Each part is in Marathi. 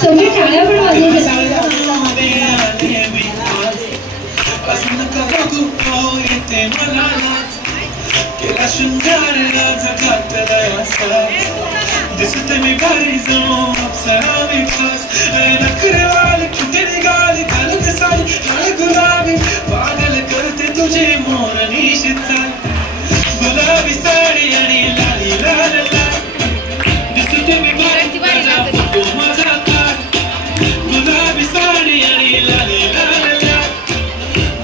सगळे टाळ्या पण वाजवू शकतात. केला शृंगार दिसते मी भारी जाऊन अप्सरा मी खास नखरे वाली किती निघाली घालत सारी लाल गुलाबी पागल करते तुझे मोर निशित गुलाबी साडी आणि लाली लाल लाल दिसते मी भारी माझा फोटो माझा काढ गुलाबी साडी आणि लाली लाल लाल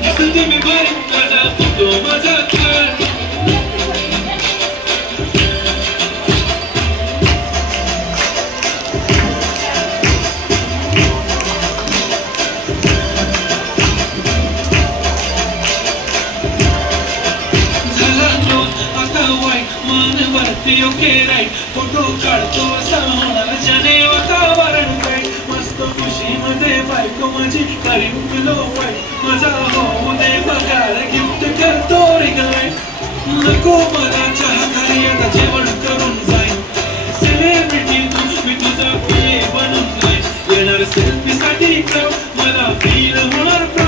दिसते मी भारी माझा फोटो माझा काढ ओके राईट फोटो काढतो असा होणार ज्याने वातावरण काय मस्त खुशीमध्ये बायको माझी करीन तुलो वाईट माझा होऊ दे पगार गिफ्ट करतो रिगाय नको मला चहा खाली आता जेवण करून जाईन सेलिब्रिटी मी तुझा प्रिय बनून जाईन येणार सेल्फी साठी मला फील होणार